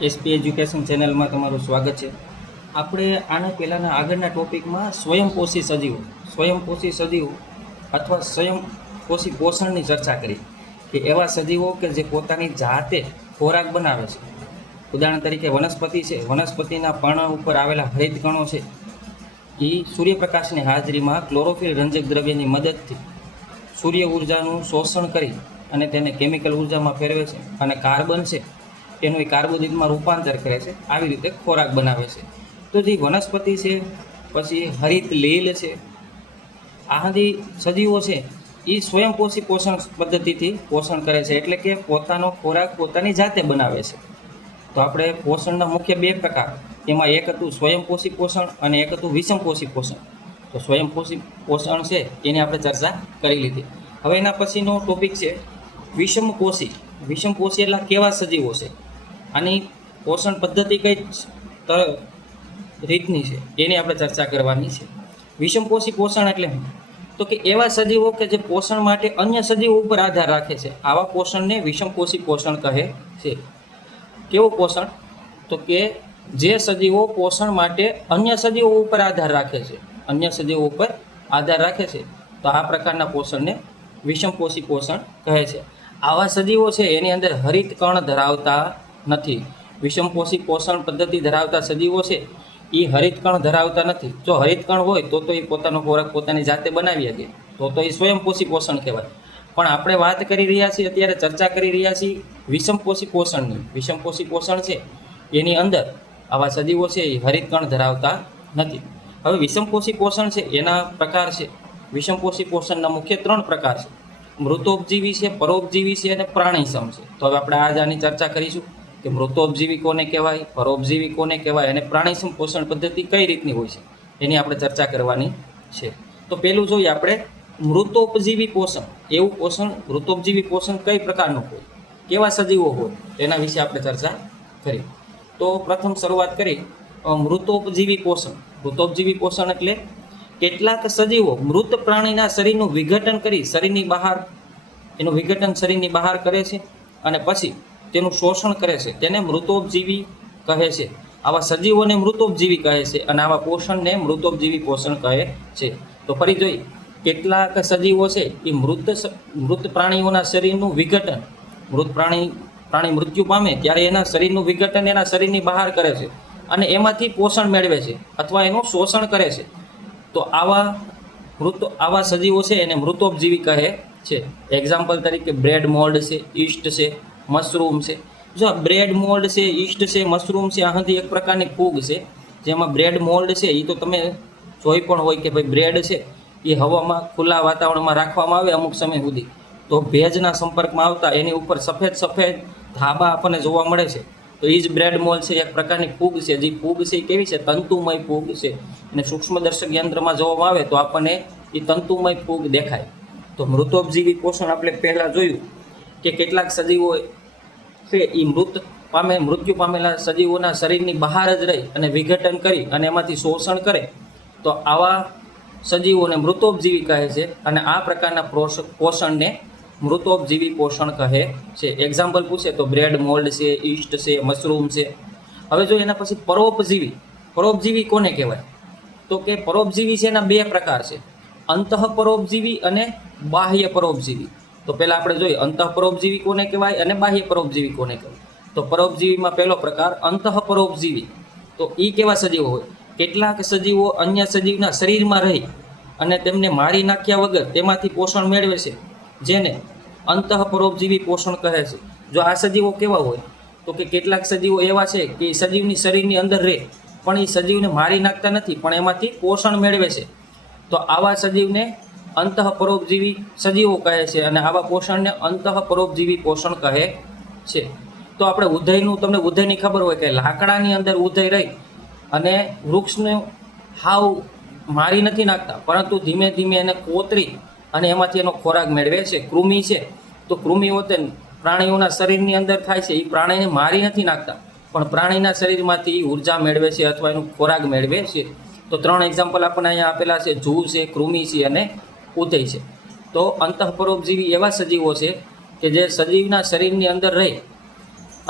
SP education ચેનલમાં તમારું સ્વાગત છે. આપણે આના પહેલાંના આગળના ટોપિકમાં સ્વયંપોષી સજીવો અથવા સ્વયંપોષી પોષણની ચર્ચા કરી કે એવા સજીવો કે જે પોતાની જાતે ખોરાક બનાવે છે. ઉદાહરણ તરીકે વનસ્પતિ છે, વનસ્પતિના પર્ણ ઉપર આવેલા હરિત કણો છે એ સૂર્યપ્રકાશની હાજરીમાં ક્લોરોફિલ રંજક દ્રવ્યની મદદથી સૂર્ય ઉર્જાનું શોષણ કરી અને તેને કેમિકલ ઉર્જામાં ફેરવે છે અને કાર્બન છે એનું એ કાર્બોદિતમાં રૂપાંતર કરે છે. આવી રીતે ખોરાક બનાવે છે. તો જે વનસ્પતિ છે, પછી હરિત લીલ છે, આ બધી સજીવો છે એ સ્વયંપોષી પોષણ પદ્ધતિથી પોષણ કરે છે, એટલે કે પોતાનો ખોરાક પોતાની જાતે બનાવે છે. તો આપણે પોષણના મુખ્ય બે પ્રકાર, એમાં એક હતું સ્વયંપોષી પોષણ અને એક હતું વિષમપોષી પોષણ. તો સ્વયંપોષી પોષણ છે એની આપણે ચર્ચા કરી લીધી. હવે એના પછીનો ટોપિક છે વિષમપોષી. વિષમપોષી એટલે કેવા સજીવો છે, આની પોષણ પદ્ધતિ કઈ રીતની છે એની આપણે ચર્ચા કરવાની છે. વિષમપોષી પોષણ એટલે તો કે એવા સજીવો કે જે પોષણ માટે અન્ય સજીવો ઉપર આધાર રાખે છે, આવા પોષણને વિષમપોષી પોષણ કહે છે. કેવું પોષણ? તો કે જે સજીવો પોષણ માટે અન્ય સજીવો ઉપર આધાર રાખે છે, અન્ય સજીવો ઉપર આધાર રાખે છે, તો આ પ્રકારના પોષણને વિષમપોષી પોષણ કહે છે. આવા સજીવો છે એની અંદર હરિત કણ ધરાવતા નથી. વિષમપોષી પોષણ પદ્ધતિ ધરાવતા સજીવો છે એ હરિત કણ ધરાવતા નથી. જો હરિત કણ હોય તો એ પોતાનો ખોરાક પોતાની જાતે બનાવી શકે, તો એ સ્વયંપોષી પોષણ કહેવાય. પણ આપણે વાત કરી રહ્યા છીએ, અત્યારે ચર્ચા કરી રહ્યા છીએ વિષમપોષી પોષણની. વિષમપોષી પોષણ છે એની અંદર આવા સજીવો છે એ હરિત કણ ધરાવતા નથી. હવે વિષમપોષી પોષણ છે એના પ્રકાર છે. વિષમપોષી પોષણના મુખ્ય 3 પ્રકાર છે: મૃતોપજીવી છે, પરોપજીવી છે અને પ્રાણીસમ છે. તો હવે આપણે આજ આની ચર્ચા કરીશું કે મૃતોપજીવી કોને કહેવાય, પરોપજીવી કોને કહેવાય અને પ્રાણીસમ પોષણ પદ્ધતિ કઈ રીતની હોય છે એની આપણે ચર્ચા કરવાની છે. તો પહેલું જોઈએ આપણે મૃતોપજીવી પોષણ. એવું પોષણ, મૃતોપજીવી પોષણ કઈ પ્રકારનું હોય, કેવા સજીવો હોય તેના વિશે આપણે ચર્ચા કરી. તો પ્રથમ શરૂઆત કરી મૃતોપજીવી પોષણ. મૃતોપજીવી પોષણ એટલે કેટલાક સજીવો મૃત પ્રાણીના શરીરનું વિઘટન કરી શરીરની બહાર એનું વિઘટન શરીરની બહાર કરે છે અને પછી તેનું શોષણ કરે છે, તેને મૃતોપજીવી કહે છે. આવા સજીવોને મૃતોપજીવી કહે છે અને આવા પોષણને મૃતોપજીવી પોષણ કહે છે. તો ફરી જોઈએ, કેટલાક સજીવો છે એ મૃત પ્રાણીઓના શરીરનું વિઘટન, પ્રાણી મૃત્યુ પામે ત્યારે એના શરીરનું વિઘટન એના શરીરની બહાર કરે છે અને એમાંથી પોષણ મેળવે છે અથવા એનું શોષણ કરે છે. તો આવા સજીવો છે એને મૃતોપજીવી કહે છે. એક્ઝામ્પલ તરીકે બ્રેડ મોલ્ડ છે, ઈસ્ટ છે, મશરૂમ છે. જો આ બ્રેડ મોલ્ડ છે, ઈસ્ટ છે, મશરૂમ છે, આ એક પ્રકારની ફૂગ છે. જેમાં બ્રેડ મોલ્ડ છે એ તો તમે જોઈ પણ હોય કે ભાઈ બ્રેડ છે એ હવામાં ખુલ્લા વાતાવરણમાં રાખવામાં આવે અમુક સમય સુધી, તો ભેજના સંપર્કમાં આવતા એની ઉપર સફેદ ધાબા આપણને જોવા મળે છે. તો એ જ બ્રેડ મોલ્ડ છે, એક પ્રકારની ફૂગ છે. જે ફૂગ છે એ કેવી છે? તંતુમય ફૂગ છે. અને સૂક્ષ્મદર્શક યંત્રમાં જોવામાં આવે તો આપણને એ તંતુમય ફૂગ દેખાય. તો મૃતોપજીવી પોષણ આપણે પહેલાં જોયું કે કેટલાક સજીવો છે એ મૃત્યુ પામેલા સજીવોના શરીરની બહાર જ રહી અને વિઘટન કરી અને એમાંથી શોષણ કરે, તો આવા સજીવોને મૃતોપજીવી કહે છે અને આ પ્રકારના પોષણને મૃતોપજીવી પોષણ કહે છે. એક્ઝામ્પલ પૂછે તો બ્રેડ મોલ્ડ છે, ઈસ્ટ છે, મશરૂમ છે. હવે જો એના પછી પરોપજીવી. પરોપજીવી કોને કહેવાય? તો કે પરોપજીવી છે એના 2 પ્રકાર છે: અંતઃપરોપજીવી અને બાહ્ય પરોપજીવી. તો પહેલાં આપણે જોઈએ અંતઃપરોપજીવી કોને કહેવાય અને બાહ્ય પરોપજીવી કોને કહેવાય. તો પરોપજીવીમાં પહેલો પ્રકાર અંતઃપરોપજીવી. તો એ કેવા સજીવો હોય? કેટલાક સજીવો અન્ય સજીવના શરીરમાં રહી અને તેમને મારી નાખ્યા વગર તેમાંથી પોષણ મેળવે છે, જેને અંતઃપરોપજીવી પોષણ કહે છે. જો આ સજીવો કેવા હોય? તો કે કેટલાક સજીવો એવા છે કે સજીવની શરીરની અંદર રહે પણ એ સજીવને મારી નાખતા નથી પણ એમાંથી પોષણ મેળવે છે. તો આવા સજીવને અંતઃપરોપજીવી સજીવો કહે છે અને આવા પોષણને અંતઃપરોપજીવી પોષણ કહે છે. તો આપણે ઉધઈનું, તમને ઉધઈની ખબર હોય કે લાકડાની અંદર ઉધઈ રહી અને વૃક્ષને હાવ મારી નથી નાખતા, પરંતુ ધીમે ધીમે એને કોતરી અને એમાંથી એનો ખોરાક મેળવે છે. કૃમિ છે, તો કૃમિઓ તે પ્રાણીઓના શરીરની અંદર થાય છે, એ પ્રાણીને મારી નથી નાખતા પણ પ્રાણીના શરીરમાંથી ઉર્જા મેળવે છે અથવા એનો ખોરાક મેળવે છે. તો 3 એક્ઝામ્પલ આપણને અહીંયા આપેલા છે: જૂ છે, કૃમિ છે અને ઉધઈ છે. તો અંતઃપરોપજીવી એવા સજીવો છે કે જે સજીવના શરીરની અંદર રહી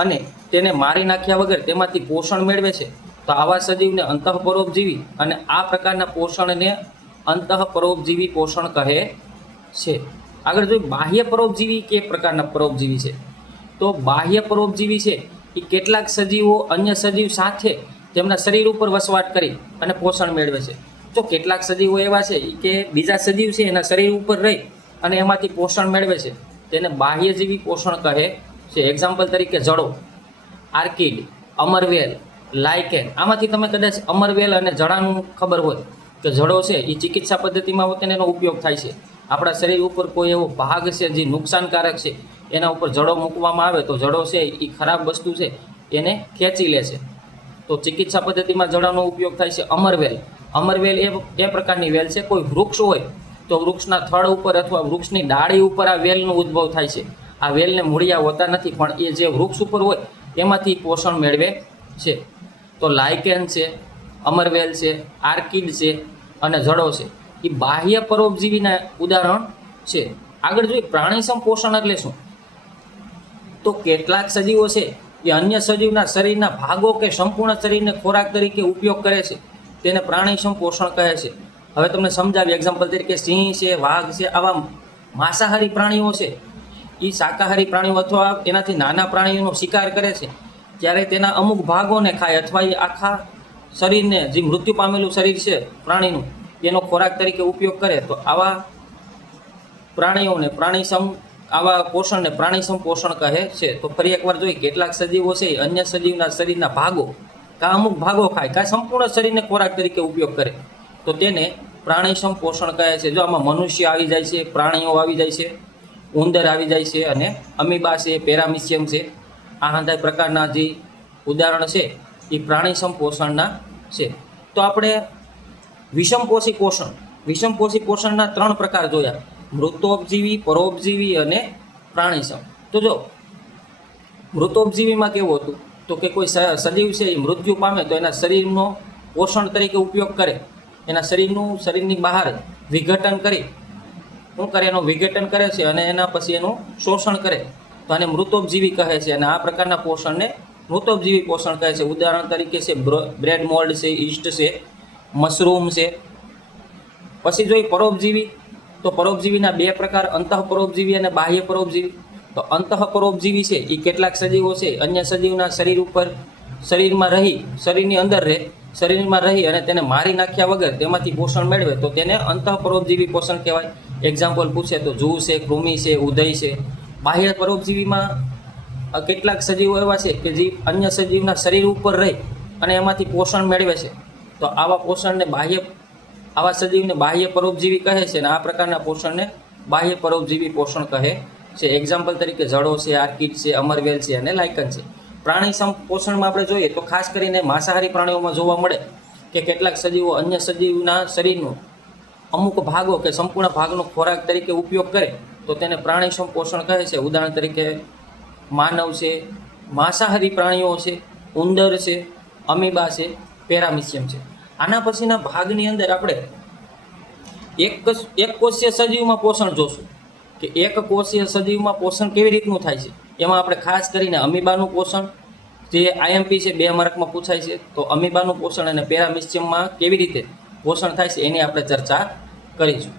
અને તેને મારી નાખ્યા વગર તેમાંથી પોષણ મેળવે છે, તો આવા સજીવને અંતઃપરોપજીવી અને આ પ્રકારના પોષણને અંતઃપરોપજીવી પોષણ કહે છે. આગળ જોઈએ બાહ્ય પરોપજીવી કે પ્રકારના પરોપજીવી છે. તો બાહ્ય પરોપજીવી છે એ કેટલાક સજીવો અન્ય સજીવ સાથે તેમના શરીર ઉપર વસવાટ કરી અને પોષણ મેળવે છે. જો કેટલાક સજીવો એવા છે કે બીજા સજીવ છે એના શરીર ઉપર રહી અને એમાંથી પોષણ મેળવે છે, તેને બાહ્યજીવી પોષણ કહે છે. એક્ઝામ્પલ તરીકે જડો, આર્કિડ, અમરવેલ, લાઇકેન. આમાંથી તમે કદાચ અમરવેલ અને જડાનું ખબર હોય કે જડો છે એ ચિકિત્સા પદ્ધતિમાં તેને એનો ઉપયોગ થાય છે. આપણા શરીર ઉપર કોઈ એવો ભાગ છે જે નુકસાનકારક છે, એના ઉપર જડો મૂકવામાં આવે તો જડો છે એ ખરાબ વસ્તુ છે એને ખેંચી લે છે, તો ચિકિત્સા પદ્ધતિમાં જડાનો ઉપયોગ થાય છે. અમરવેલ એ પ્રકારની વેલ છે. કોઈ વૃક્ષ હોય તો વૃક્ષના થડ ઉપર અથવા વૃક્ષની ડાળી ઉપર આ વેલનો ઉદ્ભવ થાય છે. આ વેલને મૂળિયા હોતા નથી, પણ એ જે વૃક્ષ ઉપર હોય એમાંથી પોષણ મેળવે છે. તો લાઇકેન છે, અમરવેલ છે, આર્કિડ છે અને જડો છે એ બાહ્ય પરોપજીવીના ઉદાહરણ છે. આગળ જોઈએ પ્રાણીસમ પોષણ એટલે શું? તો કેટલાક સજીવો છે એ અન્ય સજીવના શરીરના ભાગો કે સંપૂર્ણ શરીરને ખોરાક તરીકે ઉપયોગ કરે છે, તેને પ્રાણીસમ પોષણ કહે છે. હવે તમને સમજાવી. એક્ઝામ્પલ તરીકે સિંહ છે, વાઘ છે, આવા માંસાહારી પ્રાણીઓ છે એ શાકાહારી પ્રાણીઓ અથવા એનાથી નાના પ્રાણીઓનો શિકાર કરે છે, ત્યારે તેના અમુક ભાગોને ખાય અથવા એ આખા શરીરને, જે મૃત્યુ પામેલું શરીર છે પ્રાણીનું, એનો ખોરાક તરીકે ઉપયોગ કરે, તો આવા પ્રાણીઓને આવા પોષણને પ્રાણીસમ પોષણ કહે છે. તો ફરી એકવાર જોઈએ, કેટલાક સજીવો છે અન્ય સજીવના શરીરના ભાગો કાં અમુક ભાગો ખાય કાં સંપૂર્ણ શરીરને ખોરાક તરીકે ઉપયોગ કરે, તો તેને પ્રાણીસમ પોષણ કહે છે. જો આમાં મનુષ્ય આવી જાય છે, પ્રાણીઓ આવી જાય છે, ઉંદર આવી જાય છે અને અમીબા છે, પેરામિશિયમ છે. આ બધા પ્રકારના જે ઉદાહરણ છે એ પ્રાણીસમ પોષણના છે. તો આપણે વિષમપોષી પોષણના 3 પ્રકાર જોયા: મૃતોપજીવી, પરોપજીવી અને પ્રાણીસમ. તો જો મૃતોપજીવીમાં કેવું હતું, તો કે કોઈ સજીવ છે એ મૃત્યુ પામે તો એના શરીરનો પોષણ તરીકે ઉપયોગ કરે, એના શરીરની બહાર વિઘટન કરી એનું વિઘટન કરે છે અને એના પછી એનું શોષણ કરે, તો આને મૃતોપજીવી કહે છે. અને આ પ્રકારના પોષણને મૃતોપજીવી પોષણ કહે છે. ઉદાહરણ તરીકે છે બ્રેડ મોલ્ડ છે, ઈસ્ટ છે, મશરૂમ છે. પછી જોઈએ પરોપજીવી, તો પરોપજીવીના 2 પ્રકાર: અંતઃપરોપજીવી અને બાહ્ય પરોપજીવી. તો અંતઃપરોપજીવી છે એ કેટલાક સજીવો છે અન્ય સજીવના શરીરની અંદર રહી અને તેને મારી નાખ્યા વગર તેમાંથી પોષણ મેળવે, તો તેને અંતઃપરોપજીવી પોષણ કહેવાય. એક્ઝામ્પલ પૂછે તો જૂ છે, કૃમિ છે, ઉદય છે. બાહ્ય પરોપજીવીમાં કેટલાક સજીવો એવા છે કે જે અન્ય સજીવના શરીર ઉપર રહી અને એમાંથી પોષણ મેળવે છે, તો આવા સજીવને બાહ્ય પરોપજીવી કહે છે. અને આ પ્રકારના પોષણને બાહ્ય પરોપજીવી પોષણ કહે છે. એક્ઝામ્પલ તરીકે જડો છે, આર્કિડ છે, અમરવેલ છે અને લાઇકન છે. પ્રાણીસમ પોષણમાં આપણે જોઈએ તો ખાસ કરીને માંસાહારી પ્રાણીઓમાં જોવા મળે કે કેટલાક સજીવો અન્ય સજીવના શરીરનું અમુક ભાગો કે સંપૂર્ણ ભાગનો ખોરાક તરીકે ઉપયોગ કરે, તો તેને પ્રાણીસમ પોષણ કહે છે. ઉદાહરણ તરીકે માનવ છે, માંસાહારી પ્રાણીઓ છે, ઉંદર છે, અમીબા છે, પેરામિશિયમ છે. આના પછીના ભાગની અંદર આપણે એક કોષીય સજીવમાં પોષણ જોશું કે એક કોષીય સજીવમાં પોષણ કેવી રીતનું થાય છે. એમાં આપણે ખાસ કરીને અમીબાનું પોષણ, જે આઈએમપી છે 2 માર્કમાં પૂછાય છે, તો અમીબાનું પોષણ અને પેરામિશિયમમાં કેવી રીતે પોષણ થાય છે એની આપણે ચર્ચા કરીશું.